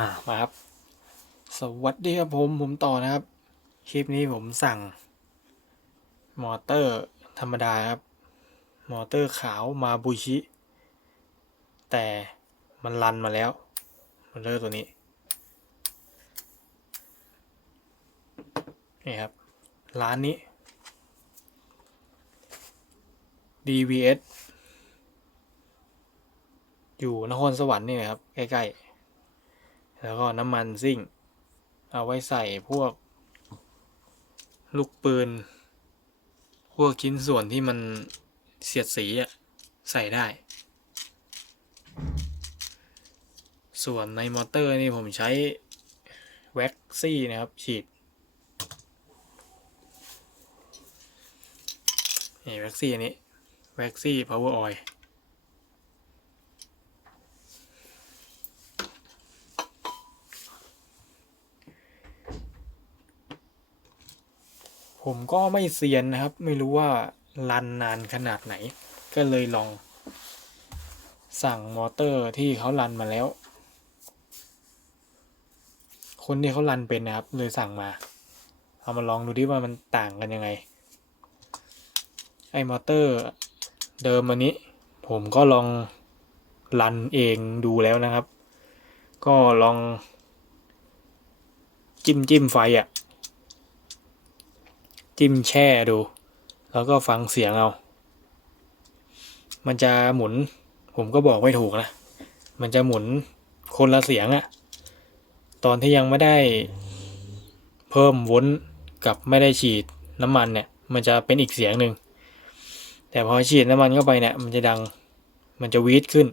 อ่ามาครับ สวัสดีครับผมผมต่อนะครับ คลิปนี้ผมสั่ง มอเตอร์ธรรมดาครับ มอเตอร์ขาวมาบุชิ แต่มันรันมาแล้วมอเตอร์ตัวนี้ นี่ครับ ร้านนี้ DVS อยู่นครสวรรค์นี่นะครับ ใกล้ ๆ แล้วก็น้ำมันซิ่ง เอาไว้ใส่พวก ลูกปืน พวกชิ้นส่วนที่มันเสียดสีอะใส่ได้ ส่วนในมอเตอร์นี่ผมใช้แว็กซี่นะครับ ฉีดนี่แว็กซี่อันนี้แว็กซี่พาวเวอร์ออยล์ ผมก็ไม่เซียนนะครับ ไม่รู้ว่ารันนานขนาดไหน ก็เลยลองสั่งมอเตอร์ที่เขารันมาแล้ว คนที่เขารันเป็นนะครับ เลยสั่งมา เอามาลองดูดิว่ามันต่างกันยังไง ไอ้มอเตอร์เดิมอันนี้ ผมก็ลองรันเองดูแล้วนะครับ ก็ลองจิ้มจิ้มไฟอะ่ะ จิ้มแช่ดู แล้วก็ฟังเสียงเอา มันจะหมุน ผมก็บอกไม่ถูกนะ มันจะหมุนคนละเสียงอะตอนที่ยังไม่ได้เพิ่มวนกับไม่ได้ฉีดน้ำมันเนี่ย มันจะเป็นอีกเสียงหนึ่ง แต่พอฉีดน้ำมันเข้าไปเนี่ย มันจะดัง มันจะวีดขึ้น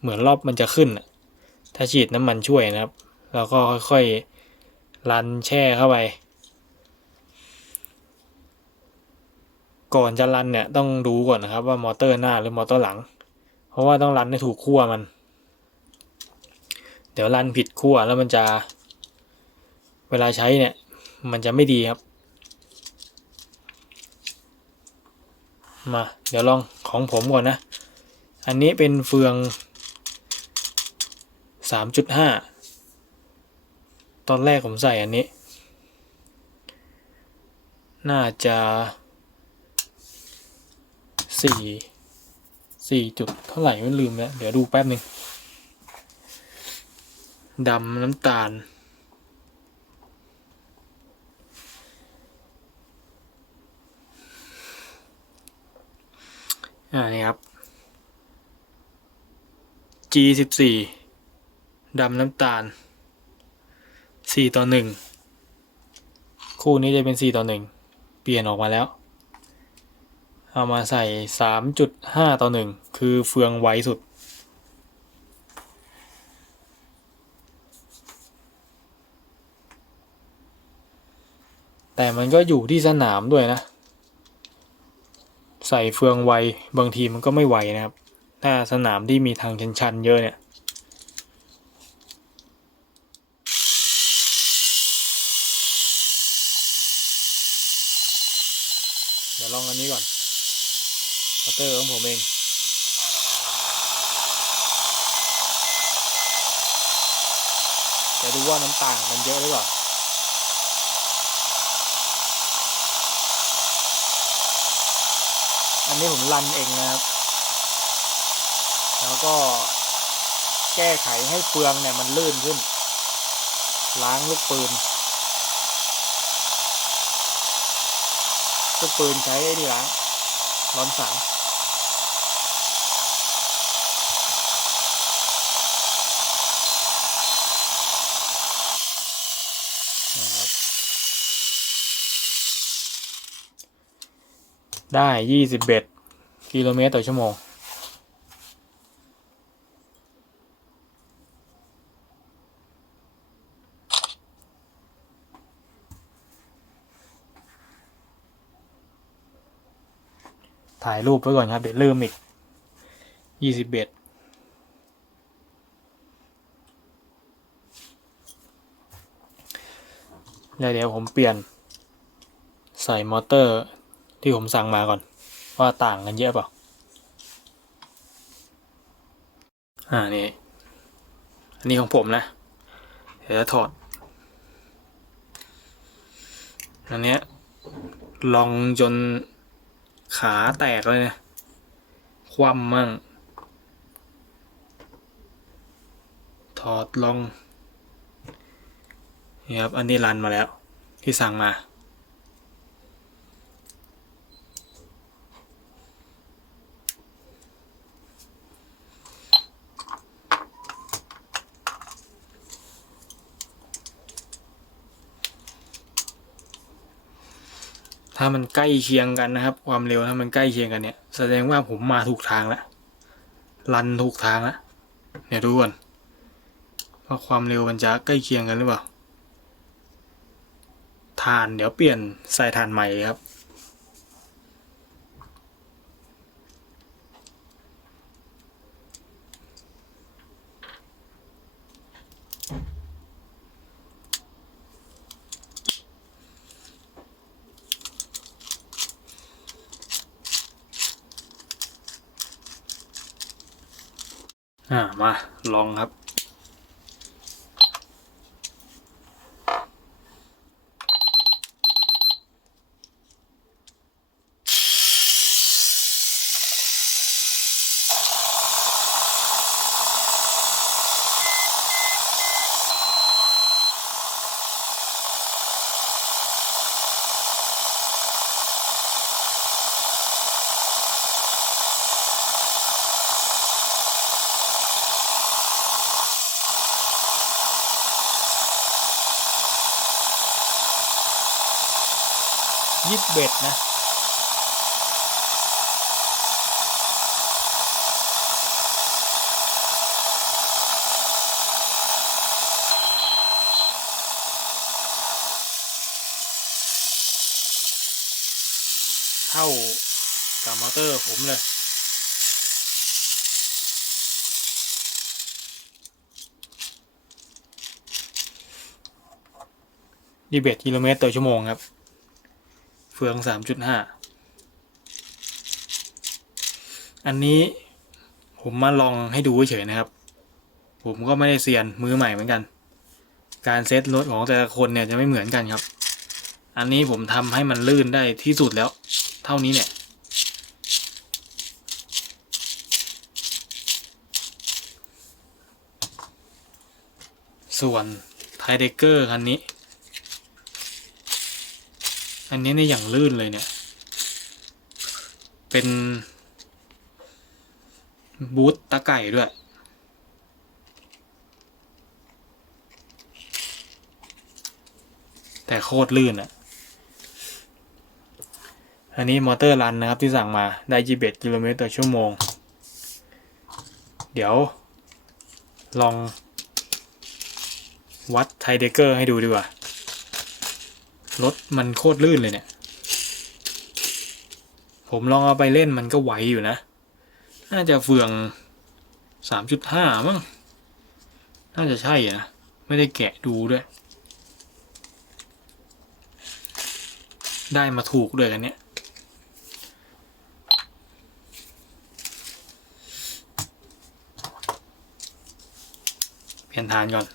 เหมือนรอบมันจะขึ้น ถ้าฉีดน้ำมันช่วยนะครับ แล้วก็ค่อยๆ รันแช่เข้าไป ก่อนจะรันเนี่ยต้องดูก่อนนะครับว่ามอเตอร์หน้าหรือมอเตอร์หลัง เพราะว่าต้องรันให้ถูกขั้วมัน เดี๋ยวรันผิดขั้วแล้วมันจะ เวลาใช้เนี่ย มันจะไม่ดีครับ มา เดี๋ยวลองของผมก่อนนะ อันนี้เป็นเฟือง 3.5 ตอนแรกผมใส่อันนี้ น่าจะ สี่สี่จุดเท่าไหร่ไม่ลืมแล้วเดี๋ยวดูแป๊บหนึ่งดำน้ำตาล อ่านี่ครับ G สิบสี่ดำน้ำตาลสี่ต่อหนึ่งคู่นี้จะเป็นสี่ต่อหนึ่งเปลี่ยนออกมาแล้ว เอามาใส่สามจุดห้าต่อหนึ่งคือเฟืองไวสุด แต่มันก็อยู่ที่สนามด้วยนะ ใส่เฟืองไวบางทีมันก็ไม่ไวนะครับ ถ้าสนามที่มีทางชันๆเยอะเนี่ยเดี๋ยวลองอันนี้ก่อน มอเตอร์ของผมเองจะดูว่าน้ำต่างมันเยอะหรือเปล่าอันนี้ผมรันเองนะครับ แล้วก็แก้ไขให้เฟืองเนี่ยมันลื่นขึ้น ล้างลูกปืน ลูกปืนใช้ไอ้นี่ล้าง ร้อนสายได้ยี่สิบเอ็ดกิโลเมตรต่อชั่วโมง ถ่ายรูปไว้ก่อนครับเดี๋ยวลืมอีกยี่สิบเอ็ดแล้วเดี๋ยวผมเปลี่ยน ใส่มอเตอร์ที่ผมสั่งมาก่อน ว่าต่างกันเยอะเปล่า อ่านี่ อันนี้ของผมนะ เดี๋ยวจะถอด อันเนี้ยลองจน ขาแตกเลยนะคว่ำมั่ง ถอดลองนี่ครับ อันนี้รันมาแล้ว ที่สั่งมา ถ้ามันใกล้เคียงกันนะครับ ความเร็วถ้ามันใกล้เคียงกันเนี่ย แสดงว่าผมมาถูกทางแล้วรันถูกทางแล้วเดี๋ยวดูก่อนว่าความเร็วมันจะใกล้เคียงกันหรือเปล่าฐานเดี๋ยวเปลี่ยนใส่ฐานใหม่ครับ อ่ามาลองครับ ยิบเบ็ดนะเท่ากับมอเตอร์ผมเลยยี่สิบเอ็ดกิโลเมตรต่อชั่วโมงครับ ฟืองสามจุดห้าอันนี้ผมมาลองให้ดูเฉยนะครับ ผมก็ไม่ได้เซียนมือใหม่เหมือนกัน การเซตรถของแต่ละคนเนี่ยจะไม่เหมือนกันครับ อันนี้ผมทำให้มันลื่นได้ที่สุดแล้ว เท่านี้เนี่ยส่วนไทเดเกอร์คันนี้ อันนี้เนี่ยอย่างลื่นเลยเนี่ย เป็น บูทตะไก่ด้วย แต่โคตรลื่นอะ่ะอันนี้มอเตอร์รันนะครับที่สั่งมาได้21กิโลเมตรต่อชั่วโมง เดี๋ยว ลองวัดไทเดเกอร์ให้ดูดีกว่า รถมันโคตรลื่นเลยเนี่ย ผมลองเอาไปเล่นมันก็ไหวอยู่นะ น่าจะเฟืองสามจุดห้ามั้ง น่าจะใช่อะนะ ไม่ได้แกะดูด้วย ได้มาถูกด้วยกันเนี่ย เปลี่ยนฐานก่อน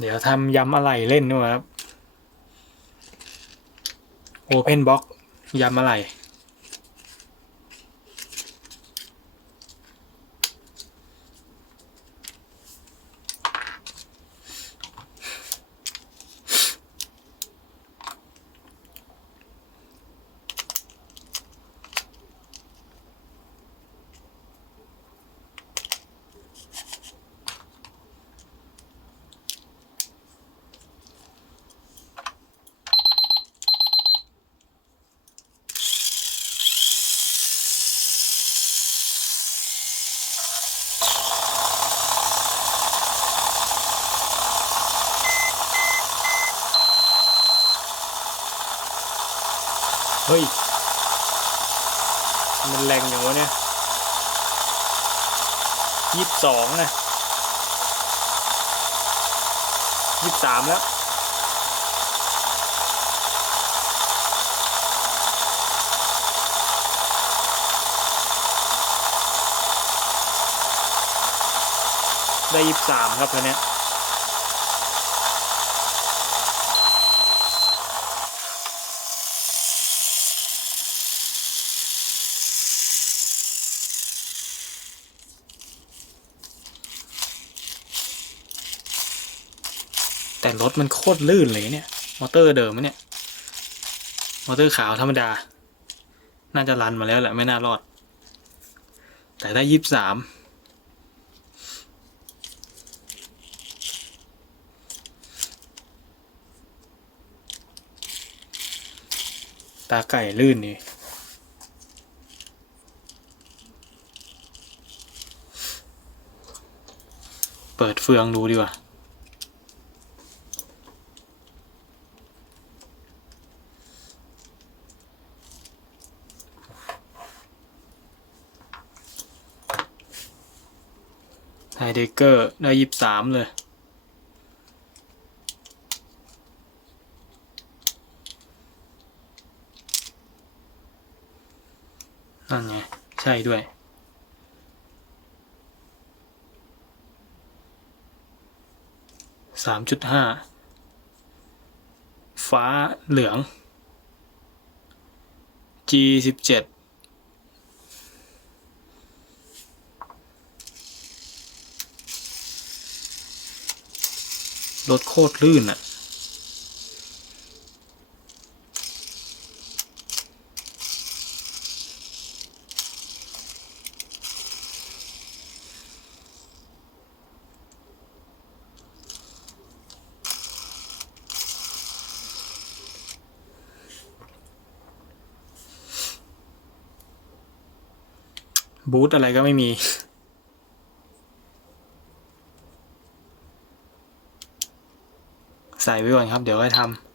เดี๋ยวทำยำอะไรเล่นด้วยครับ Open Box ยำอะไร เฮ้ย มันแรงอย่างวะเนี่ยยี่สิบสองนะยี่สิบสามแล้วได้ยี่สิบสามครับแล้วนี้ แต่รถมันโคตรลื่นเลยเนี่ย มอเตอร์เดิมเนี่ย มอเตอร์ขาวธรรมดา น่าจะรันมาแล้วแหละไม่น่ารอด แต่ได้ยี่สามตาไก่ลื่นนี่เปิดเฟืองดูดีกว่า เกอร์ได้ยี่สามเลย นั่นไง ใช่ด้วยสามจุดห้าฟ้าเหลือง G สิบเจ็ด รถโคตรลื่นอะบูธอะไรก็ไม่มี ใส่ไว้ก่อนครับ เดี๋ยวค่อยทำ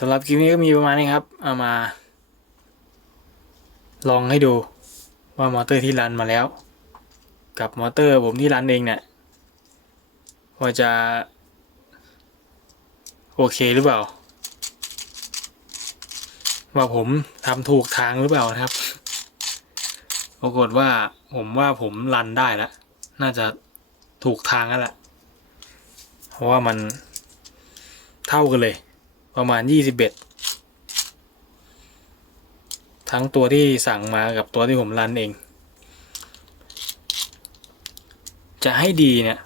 สำหรับคลิปนี้ก็มีประมาณนี้ครับ เอามา ลองให้ดูว่ามอเตอร์ที่รันมาแล้ว กับมอเตอร์ผมที่รันเองเนี่ยว่าจะ โอเคหรือเปล่า ว่าผมทำถูกทางหรือเปล่านะครับ ปรากฏว่าผมว่าผมรันได้แล้ว น่าจะถูกทางแล้วแหละเพราะว่ามันเท่ากันเลย ประมาณยี่สิบเอ็ดทั้งตัวที่สั่งมากับตัวที่ผมรันเอง จะให้ดีเนี่ย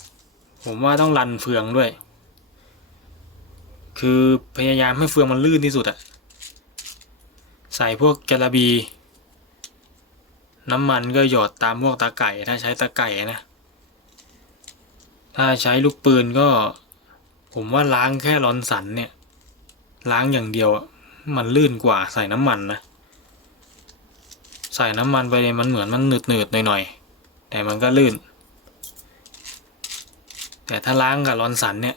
ผมว่าต้องรันเฟืองด้วย คือพยายามให้เฟืองมันลื่นที่สุดอะใส่พวกจระบี น้ำมันก็หยอดตามพวกตาไก่ถ้าใช้ตาไก่นะ ถ้าใช้ลูกปืนก็ ผมว่าล้างแค่รอนสันเนี่ย ล้างอย่างเดียวมันลื่นกว่าใส่น้ำมันนะ ใส่น้ำมันไปเนี่ยมันเหมือนมันหนืดหนืดๆหน่อยๆแต่มันก็ลื่น แต่ถ้าล้างกับรอนสันเนี่ย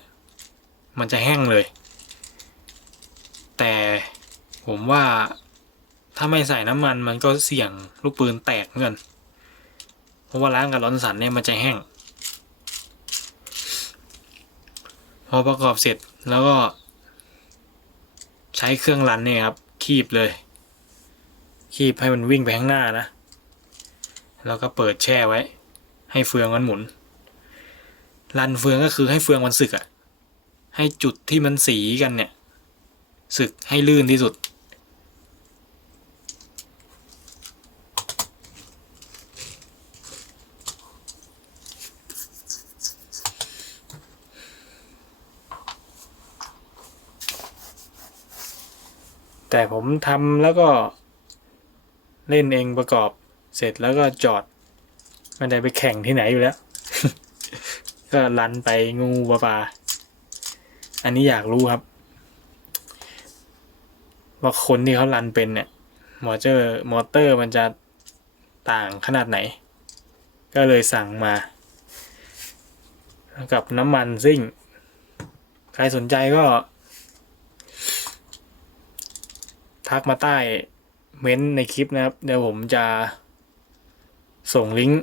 มันจะแห้งเลย แต่ผมว่าถ้าไม่ใส่น้ำมันมันก็เสี่ยงลูกปืนแตกเหมือนกันเพราะว่าล้างกับรอนสันเนี่ยมันจะแห้ง พอประกอบเสร็จแล้วก็ ใช้เครื่องรันเนี่ยครับ คีบเลย คีบให้มันวิ่งไปข้างหน้านะ แล้วก็เปิดแช่ไว้ ให้เฟืองมันหมุน รันเฟืองก็คือให้เฟืองมันสึกอะให้จุดที่มันสีกันเนี่ย สึกให้ลื่นที่สุด แต่ผมทำแล้วก็เล่นเองประกอบเสร็จแล้วก็จอดไม่ได้ไปแข่งที่ไหนอยู่แล้ว ก็รันไปงูปลาปลาอันนี้อยากรู้ครับ ว่าคนที่เขารันเป็นเนี่ยมอเตอร์มอเตอร์มันจะต่างขนาดไหน ก็เลยสั่งมาแล้วกับน้ำมันซิ่ง ใครสนใจก็ ทักมาใต้เม้นต์ในคลิปนะครับ เดี๋ยวผมจะส่งลิงก์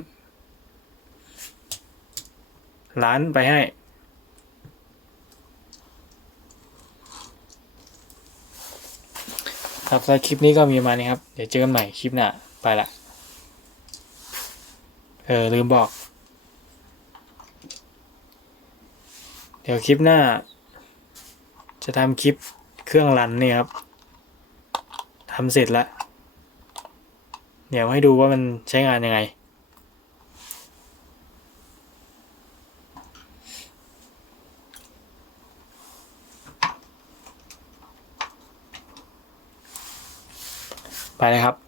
ร้านไปให้ ครับสำหรับคลิปนี้ก็มีมานี้ครับ เดี๋ยวเจอกันใหม่คลิปหน้า ไปละ เออ ลืมบอก เดี๋ยวคลิปหน้า จะทำคลิปเครื่องรันนี่ครับ ทำเสร็จแล้ว เดี๋ยวให้ดูว่ามันใช้งานยังไง ไปเลยครับ